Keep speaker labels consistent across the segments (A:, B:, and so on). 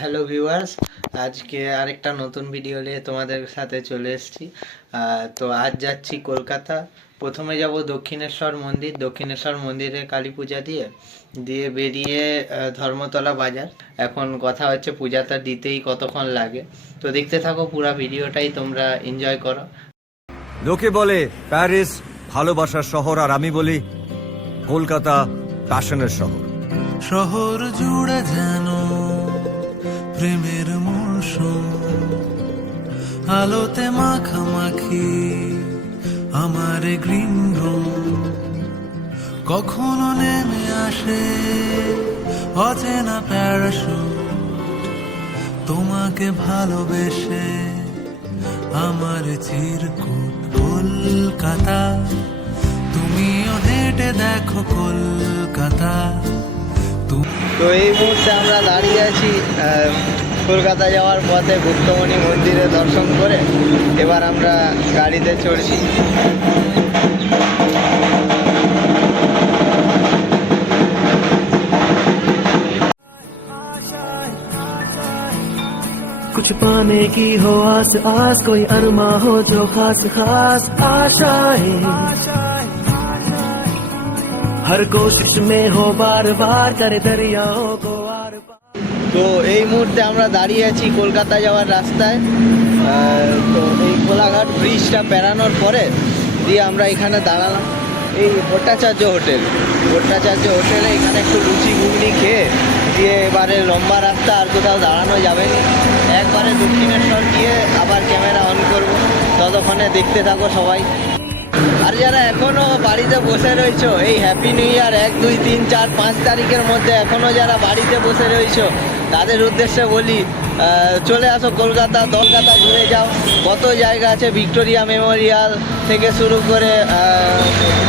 A: Hello viewers আজকে আরেকটা নতুন ভিডিও নিয়ে তোমাদের সাথে চলে এসেছি। তো আজ যাচ্ছি কলকাতা। প্রথমে যাব দক্ষিণেশ্বর মন্দির। দক্ষিণেশ্বর মন্দিরে কালী পূজা দিয়ে দিয়ে বেরিয়ে ধর্মতলা বাজার। এখন কথা হচ্ছে পূজাটা দিতেই কতক্ষণ লাগে। তো দেখতে থাকো পুরো ভিডিওটাই তোমরা এনজয় করো।
B: লোকে বলে প্যারিস ভালোবাসার শহর আর আমি বলি কলকাতা প্যাশনের শহর।
C: শহর জুড়ে যেন প্রেমের মৌসুম আলোতে মাখামাখি আমার গ্রিন রুম। কখনো নেমে আসে অচেনা প্যারাশুট, তোমাকে ভালোবেসে আমার চিরকুট কলকাতা। তুমিও হেঁটে দেখো কলকাতা।
A: তো এই মুহূর্তে আমরা দাঁড়িয়ে আছি কলকাতা যাওয়ার পথে গুপ্তমণি মন্দিরে দর্শন করে এবার আমরা গাড়িতে চড়ছি
D: कुछ पाने की हो आस आस कोई अरमा हो जो खास खास आशाएं हर कोशिश में हो बार बार करे दरियाओं को आर पार
A: তো এই মুহূর্তে আমরা দাঁড়িয়ে আছি কলকাতা যাওয়ার রাস্তায়। তো এই কোলাঘাট ব্রিজটা পেরানোর পরে দিয়ে আমরা এখানে দাঁড়ালাম। এই ভট্টাচার্য হোটেল। ভট্টাচার্য হোটেলে এখানে একটু লুচি ঘুগনি খেয়ে দিয়ে এবারে লম্বা রাস্তা, আর কোথাও দাঁড়ানো যাবে না। একবারে দক্ষিণেশ্বর গিয়ে আবার ক্যামেরা অন করব। ততক্ষণে দেখতে থাকো সবাই। আর যারা এখনও বাড়িতে বসে রয়েছো, এই হ্যাপি নিউ ইয়ার এক, দুই, তিন, চার, পাঁচ তারিখের মধ্যে এখনও যারা বাড়িতে বসে রয়েছো, তাদের উদ্দেশ্যে বলি চলে আসো কলকাতা কলকাতা ঘুরে যাও। কত জায়গা আছে? ভিক্টোরিয়া মেমোরিয়াল থেকে শুরু করে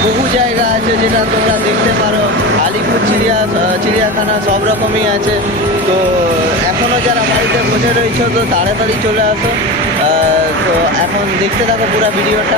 A: বহু জায়গা আছে যেটা তোমরা দেখতে পারো। আলিপুর চিড়িয়া চিড়িয়াখানা সব রকমই আছে। তো এখনও যারা বাড়িতে বসে রয়েছো, তো তাড়াতাড়ি চলে আসো। তো এখন দেখতে থাকো পুরো ভিডিওটা।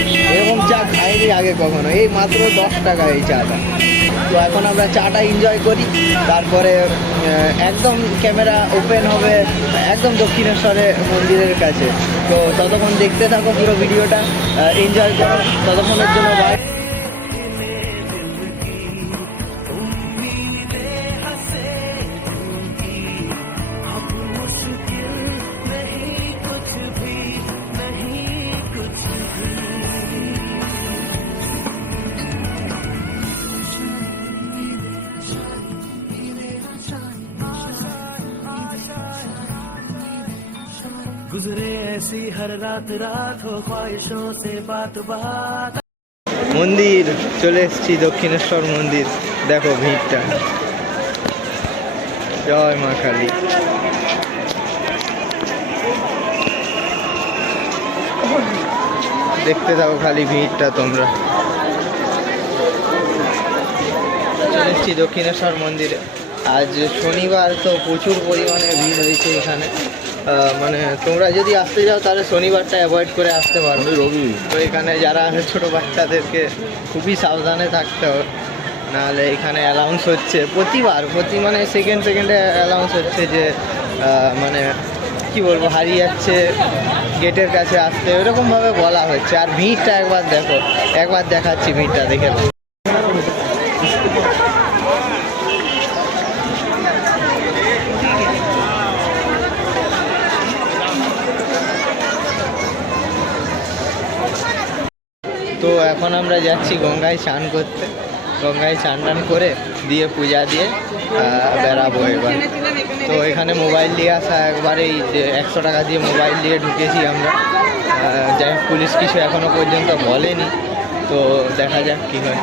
A: এরকম চা খাইনি আগে কখনো। এই মাত্র দশ টাকা এই চাটা। তো এখন আমরা চাটা এনজয় করি। তারপরে একদম ক্যামেরা ওপেন হবে একদম দক্ষিণেশ্বরে মন্দিরের কাছে। তো ততক্ষণ দেখতে থাকো পুরো ভিডিওটা এনজয় করো। ততক্ষণের জন্য বাই
D: हर रात रात हो ख्वाहिशों से बात बात
A: মন্দির চলে এসেছি দক্ষিণেশ্বর মন্দির দেখো ভিড়টা জয় মা কালী দেখতে থাকো খালি ভিড়টা তোমরা চলে এসেছি দক্ষিণেশ্বর মন্দিরে আজ শনিবার তো প্রচুর পরিমাণে ভিড় হয়েছে এখানে আহ, মানে তোমরা যদি আসতে যাও তাহলে শনিবারটা অ্যাভয়েড করে আসতে পারো। রবি। তো এখানে যারা ছোট বাচ্চাদেরকে খুবই সাবধানে থাকতে হবে। নাহলে এখানে অ্যালাউন্স হচ্ছে প্রতিবার প্রতি মানে সেকেন্ড সেকেন্ডে অ্যালাউন্স হচ্ছে যে মানে কি বলব হারিয়ে যাচ্ছে গেটের কাছে আসতে এরকমভাবে বলা হচ্ছে। আর ভিড়টা একবার দেখো একবার দেখাচ্ছি ভিড়টা দেখে তো এখন আমরা যাচ্ছি গঙ্গায় স্নান করতে। গঙ্গায় স্নান টান করে দিয়ে পূজা দিয়ে বেড়াবো এবার। তো এখানে মোবাইল নিয়ে আসা একবারেই একশো টাকা দিয়ে মোবাইল নিয়ে ঢুকেছি আমরা। যাই পুলিশ কিছু এখনও পর্যন্ত বলেনি। তো দেখা যাক কি হয়।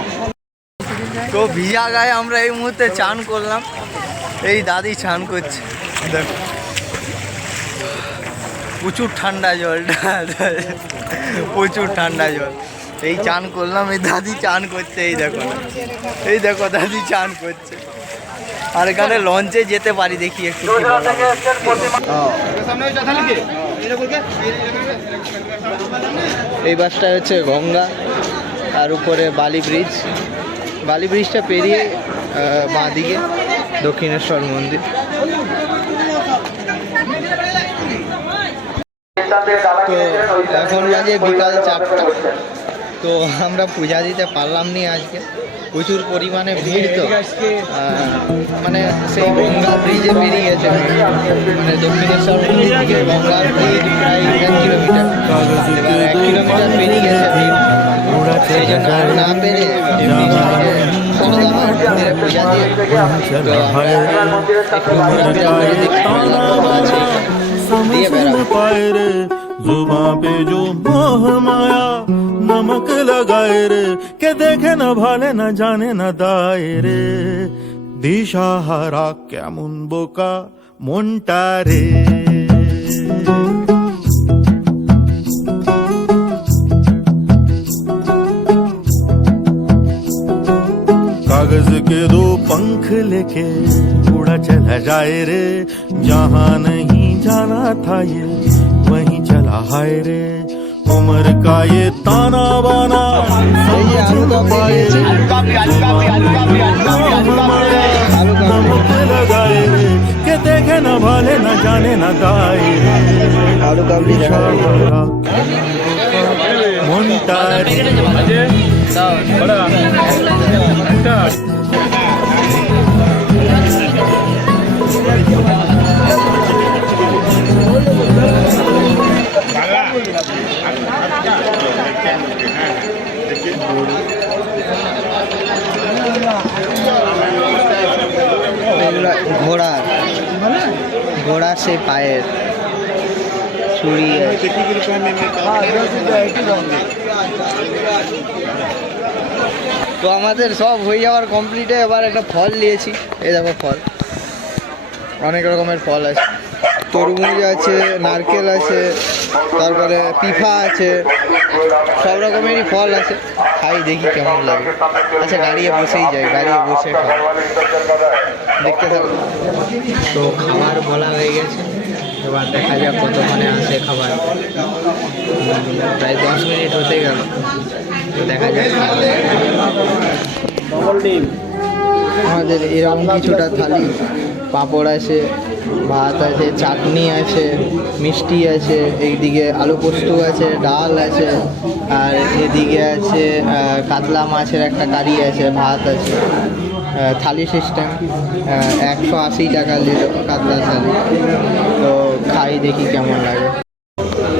A: তো ভিজা গায়ে আমরা এই মুহূর্তে চান করলাম। এই দাদি চান করছে। দেখো। প্রচুর ঠান্ডা জলটা প্রচুর ঠান্ডা জল। এই চান করলাম, এই দাদি চান করছে, এই দেখো এই দেখো, দাদি চান করছে। আর এখানে লঞ্চে যেতে পারি, দেখি একটু। এই বাসটা হচ্ছে গঙ্গা, আর উপরে বালি ব্রিজ। বালি ব্রিজটা পেরিয়ে বাঁ দিকে দক্ষিণেশ্বর মন্দির। তো এখন বাজে বিকাল চারটা। তো আমরা পূজা দিতে পারলাম নি আজকে। প্রচুর পরিমাণে ভিড় তো। মানে সেই গঙ্গা ব্রিজে বেরিয়ে গেছে মানে দক্ষিণেশ্বর মন্দির থেকে গঙ্গা ব্রিজ প্রায় এক কিলোমিটার। এবার এক কিলোমিটার বেরিয়ে গেছে। সেই জন্য না পেরে পূজা দিয়ে তো আমরা একটু
E: মন্দিরে পে জুম মায়া। नमक लगाए रे के देखे न भाले न जाने न दाए रे দিশা হারা কেমন বোকা মনটা রে कागज के दो पंख लेके उड़ा चला जाए रे जहाँ नहीं जाना था ये वहीं चला हाय रे ওমর কায়ে তানা বানা পায়ে নমক লাগায় রে কে দেখে না ভালে
A: না জানে না গায়
E: মনটা
A: সেই পায়ের চুড়ি আছে। তো আমাদের সব হয়ে যাওয়ার কমপ্লিটে এবার একটা ফল নিয়েছি। এই দেখো ফল। অনেক রকমের ফল আছে। তরমুজ আছে নারকেল আছে তারপরে পিফা আছে সব রকমেরই ফল আছে। খাই দেখি কেমন লাগে। আচ্ছা গাড়িয়ে বসেই যাই গাড়িয়ে বসে খাই। দেখতে থাকো। তো খাবার বলা হয়ে গেছে। এবার দেখা যাক কতক্ষণে আসে খাবার। প্রায় দশ মিনিট হতে গেল। তো দেখা যাক আমাদের এরকম কিছুটা থালি পাঁপড় আছে। ভাত আছে, চাটনি আছে, মিষ্টি আছে, এইদিকে আলু পোস্ত আছে, ডাল আছে, আর এদিকে আছে কাতলা মাছের একটা কারি আছে, ভাত আছে থালি সিস্টেম একশো আশি টাকা নিল কাতলা থালি। তো খাই দেখি কেমন লাগে।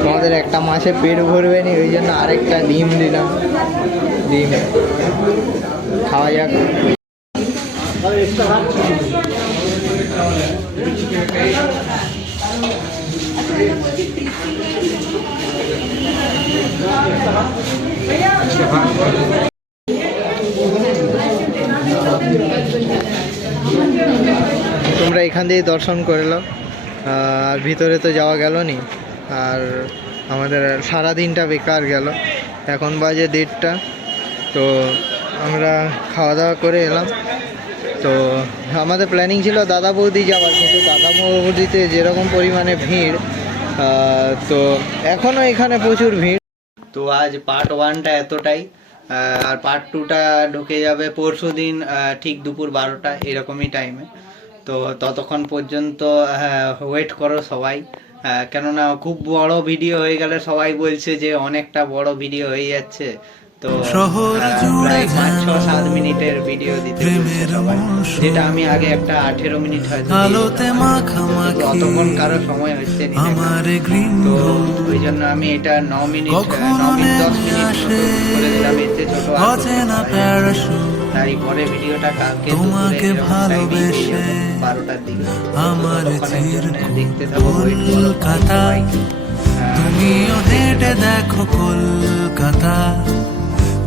A: তোমাদের একটা মাছে পেট ভরবে নি, ওই জন্য আরেকটা ডিম দিলাম। ডিম। খাওয়া যাক। তোমরা এখান দিয়ে দর্শন করে নাও। আর ভিতরে তো যাওয়া গেল নি। আর আমাদের সারা দিনটা বেকার গেল। এখন বাজে দেড়টা। তো আমরা খাওয়া দাওয়া করে এলাম। তো আমাদের প্ল্যানিং ছিল দাদা বৌদি যাওয়ার, কিন্তু দাদা বৌদিতে যেরকম পরিমাণে ভিড় তো এখনও এখানে প্রচুর ভিড়। তো আজ পার্ট ওয়ানটা এতটাই আর পার্ট টুটা ঢুকে যাবে পরশু দিন ঠিক দুপুর বারোটা, এরকমই টাইমে তো ততক্ষণ পর্যন্ত ওয়েট করো সবাই। কেননা খুব বড় ভিডিও হয়ে গেলে সবাই বলছে যে অনেকটা বড় ভিডিও হয়ে যাচ্ছে। তো প্রায় পাঁচ ছ সাত মিনিটের ভিডিও দিতে। যেটা আমি আগে একটা আঠেরো মিনিট হয়তো দিতাম।
C: মাখামাখি।
A: অতক্ষণ কারও সময় হচ্ছে তো ওই জন্য আমি এটা ন মিনিট ন মিনিট দশ মিনিট করে দিলাম। এতে ছোট তারপরে ভিডিওটা কালকে
C: তোমাকে ভালোবেসে
A: বারোটার দিকে।
C: আমার
A: দেখতে থাকো।
C: তুমিও হেঁটে দেখো কলকাতা।